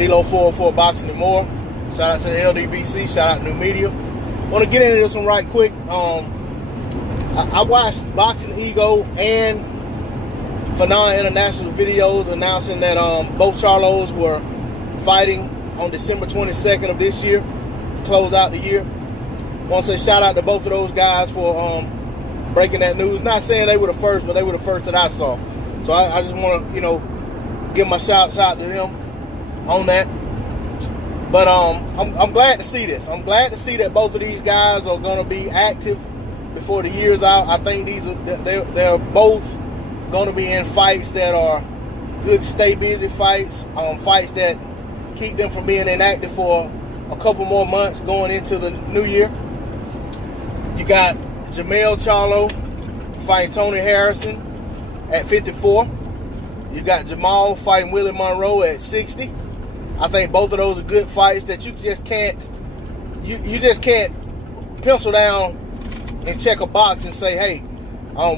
D-Lo 404 Boxing and More. Shout out to the LDBC. Shout out New Media. Want to get into this one right quick. I watched Boxing Ego and Fanon International videos announcing that both Charlos were fighting on December 22nd of this year to close out the year. Want to say shout out to both of those guys for breaking that news. Not saying they were the first, but they were the first that I saw. So I just want to, give my shouts out to them on that. But I'm glad to see this. I'm glad to see that both of these guys are going to be active before the year's out. I think they're both going to be in fights that are good, stay busy fights, fights that keep them from being inactive for a couple more months going into the new year. You got Jermell Charlo fighting Tony Harrison at 54. You got Jermall fighting Willie Monroe at 60. I think both of those are good fights that you just can't pencil down and check a box and say, hey,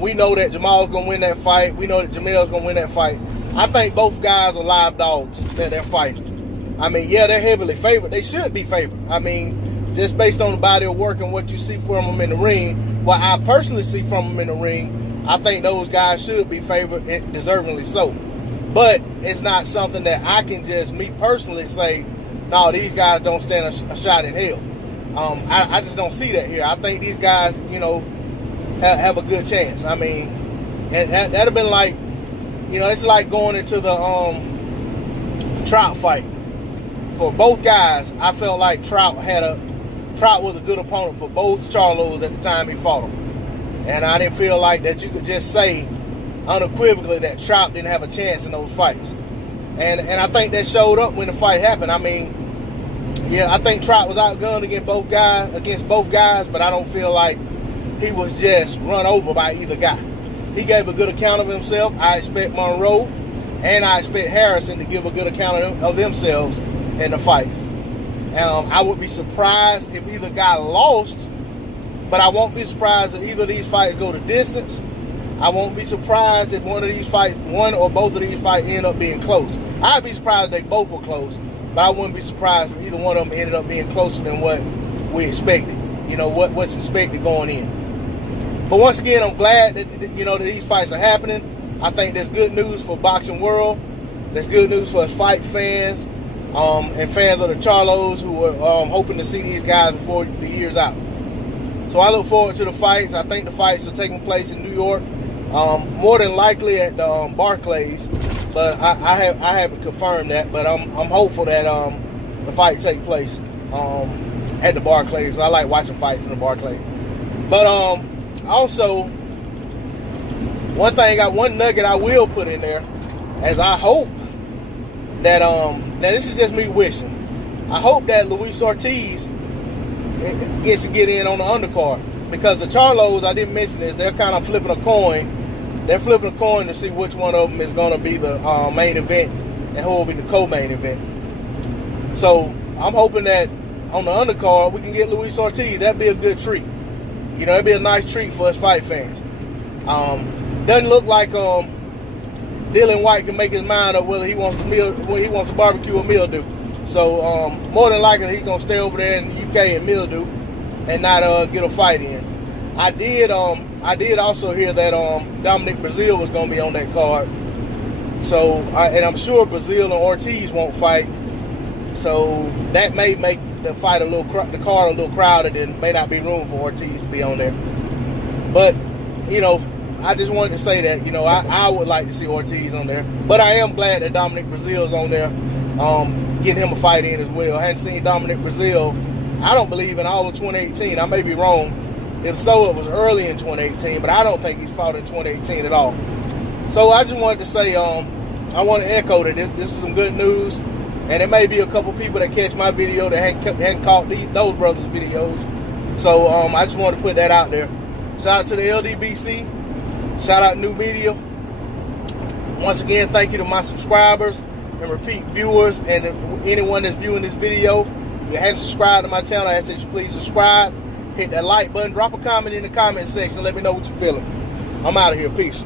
we know that Jermall's gonna win that fight. We know that Jermell's gonna win that fight. I think both guys are live dogs that they're fighting. I mean, yeah, they're heavily favored. They should be favored. I mean, just based on the body of work and what you see from them in the ring, what I personally see from them in the ring, I think those guys should be favored, and deservingly so. But it's not something that I can just, me personally, say, no, these guys don't stand a shot in hell. I just don't see that here. I think these guys, have a good chance. I mean, and that'd have been like, it's like going into the Trout fight. For both guys, I felt like Trout was a good opponent for both Charlos at the time he fought him. And I didn't feel like that you could just say unequivocally that Trout didn't have a chance in those fights. And I think that showed up when the fight happened. I mean, yeah, I think Trout was outgunned against both guys, but I don't feel like he was just run over by either guy. He gave a good account of himself. I expect Monroe and I expect Harrison to give a good account of themselves in the fight. I would be surprised if either guy lost, but I won't be surprised if either of these fights go to distance. I won't be surprised if one or both of these fights end up being close. I'd be surprised if they both were close, but I wouldn't be surprised if either one of them ended up being closer than what we expected. What's expected going in. But once again, I'm glad that that these fights are happening. I think that's good news for boxing world. That's good news for us fight fans and fans of the Charlos who are hoping to see these guys before the year's out. So I look forward to the fights. I think the fights are taking place in New York. More than likely at the Barclays, but I haven't confirmed that. But I'm hopeful that the fight take place at the Barclays. I like watching fights from the Barclays. But also, one nugget I will put in there, as I hope that now this is just me wishing. I hope that Luis Ortiz gets to get in on the undercard, because the Charlos, I didn't mention this, they're kind of flipping a coin. They're flipping a coin to see which one of them is going to be the main event and who will be the co-main event. So I'm hoping that on the undercard we can get Luis Ortiz. That'd be a good treat. It'd be a nice treat for us fight fans. Doesn't look like Dylan White can make his mind up whether he wants to barbecue or mildew. So more than likely he's gonna stay over there in the UK and mildew and not get a fight in. I did also hear that Dominic Brazil was gonna be on that card. So and I'm sure Brazil and Ortiz won't fight. So that may make the fight the card a little crowded, and may not be room for Ortiz to be on there. But I just wanted to say that I would like to see Ortiz on there. But I am glad that Dominic Brazil is on there. Getting him a fight in as well. I hadn't seen Dominic Brazil, I don't believe, in all of 2018. I may be wrong. If so, it was early in 2018, but I don't think he's fought in 2018 at all. So I just wanted to say, I want to echo that this is some good news, and there may be a couple people that catch my video that hadn't caught those brothers' videos. So I just wanted to put that out there. Shout out to the LDBC. Shout out New Media. Once again, thank you to my subscribers and repeat viewers, and anyone that's viewing this video. If you haven't subscribed to my channel, I ask that you please subscribe. Hit that like button. Drop a comment in the comment section. Let me know what you're feeling. I'm out of here. Peace.